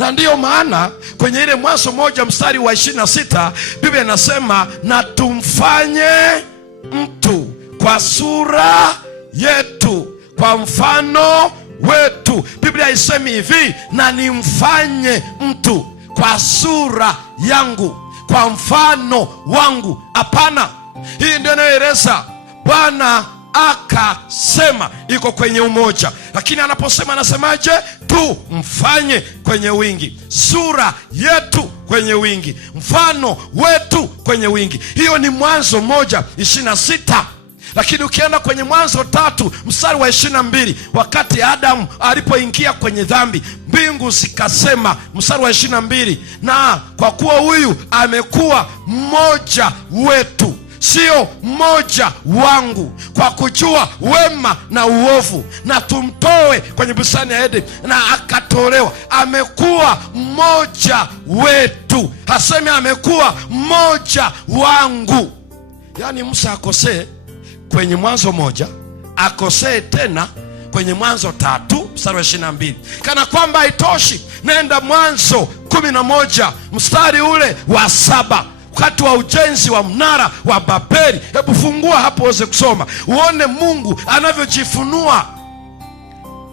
Na ndiyo maana kwenye ile Mwanzo 1 mstari wa 26 Biblia inasema na tumfanye mtu kwa sura yetu, kwa mfano wetu. Biblia haisemi hivi na nimfanye mtu kwa sura yangu, kwa mfano wangu. Hapana, hii ndio inayoeleza Bwana akasema, iko kwenye umoja. Lakini anaposema anasemaje? Tu mfanye kwenye wingi, sura yetu kwenye wingi, mfano wetu kwenye wingi. Hiyo ni Mwanzo 1:26. Lakini ukienda kwenye Mwanzo 3 mstari wa 22, wakati Adamu alipoingia kwenye dhambi, mbingu zikasema, mstari wa 22, na kwa kuwa huyu amekuwa mmoja wetu, sio mmoja wangu, kwa kujua wema na uovu, na tumtoe kwenye bustani ya Edeni, na akatolewa. Amekuwa mmoja wetu, hasemi amekuwa mmoja wangu. Yaani Musa akosee kwenye Mwanzo 1, akosee tena kwenye Mwanzo 3 mstari wa 22. Kana kwamba haitoshi, nenda Mwanzo 11 mstari ule wa 7, wakati wa ujenzi wa mnara wa Babeli. Hebu fungua hapo uweze kusoma, uone Mungu anavyojifunua.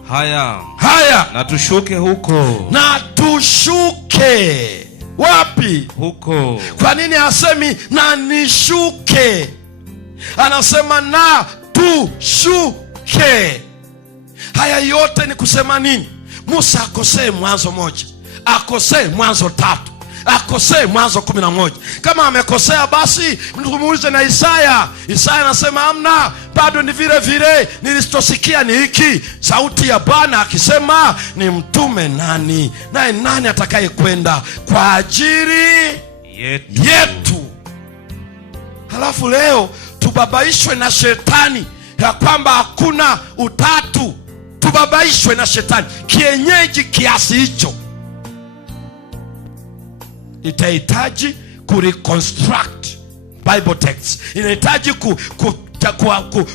Haya, na tushuke huko. Na tushuke wapi? Huko. Kwa nini hasemi na nishuke? Anasema na tushuke. Haya yote ni kusema nini? Musa akosee Mwanzo 1, akosee Mwanzo 3, akosee Mwanzo 11. Kama amekosea basi mtumuulize na Isaya. Isaya anasema amna, bado ni vile vile, nilistosikia ni hiki, sauti ya Bwana akisema ni mtume nani, naye nani atakaye kwenda kwa ajili yetu. Halafu leo tubabaishwe na shetani ya kwamba hakuna utatu. Tubabaishwe na shetani kienyeji kiasi hicho. Itahitaji kureconstruct Bible text, inahitaji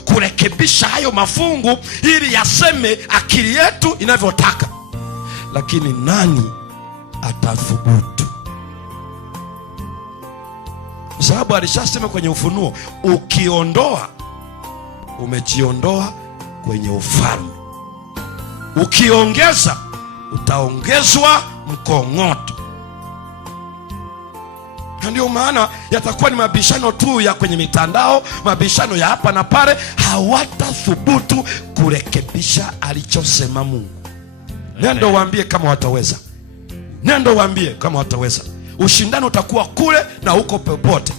kurekebisha hayo mafungu ili yaseme akili yetu inavyotaka. Lakini nani atathubutu? Kwa sababu alishasema kwenye Ufunuo, ukiondoa umejiondoa kwenye ufalme, ukiongeza utaongezwa mkong'oto. Na ndio maana yatakuwa ni mabishano tu ya kwenye mitandao, mabishano ya hapa na pale. Hawatathubutu kurekebisha alichosema Mungu. Nendo waambie kama wataweza, nendo waambie kama wataweza. Ushindano utakuwa kule na huko popote.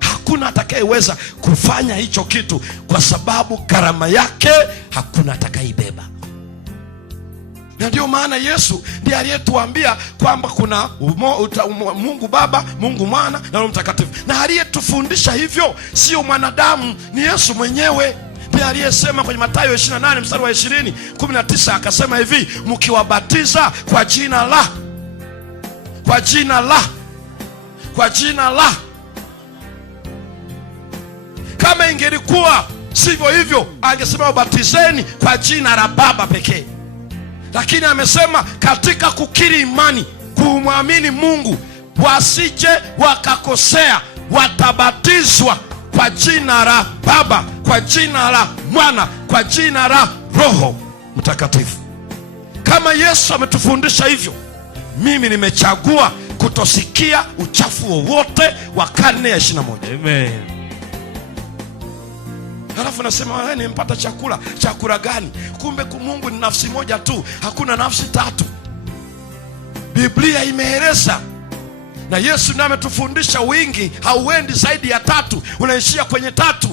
Hakuna atakayeweza kufanya hicho kitu, kwa sababu gharama yake hakuna atakayeibeba. Na ndio maana Yesu ndiye aliyetuambia kwamba kuna Mungu Baba, Mungu Mwana na Roho Mtakatifu. Na aliyetufundisha hivyo sio mwanadamu, ni Yesu mwenyewe. Ndiye aliyesema kwenye Mathayo 28 mstari wa 20-19, akasema hivi, mkiwabatiza kwa jina la, kwa jina la, kwa jina la. Kama ingelikuwa sivyo hivyo, angesema wabatizeni kwa jina la Baba pekee. Lakini amesema katika kukiri imani, kumwamini Mungu, wasije wakakosea, watabatizwa kwa jina la Baba, kwa jina la Mwana, kwa jina la Roho Mtakatifu. Kama Yesu ametufundisha hivyo, mimi nimechagua kutosikia uchafu wowote wa karne ya 21. Amen. Halafu nasema wewe nimpata chakula. Chakula gani? Kumbe Mungu ni nafsi moja tu, hakuna nafsi tatu. Biblia imeeleza, na Yesu ndiye ametufundisha wingi hauendi zaidi ya 3, unaishia kwenye 3.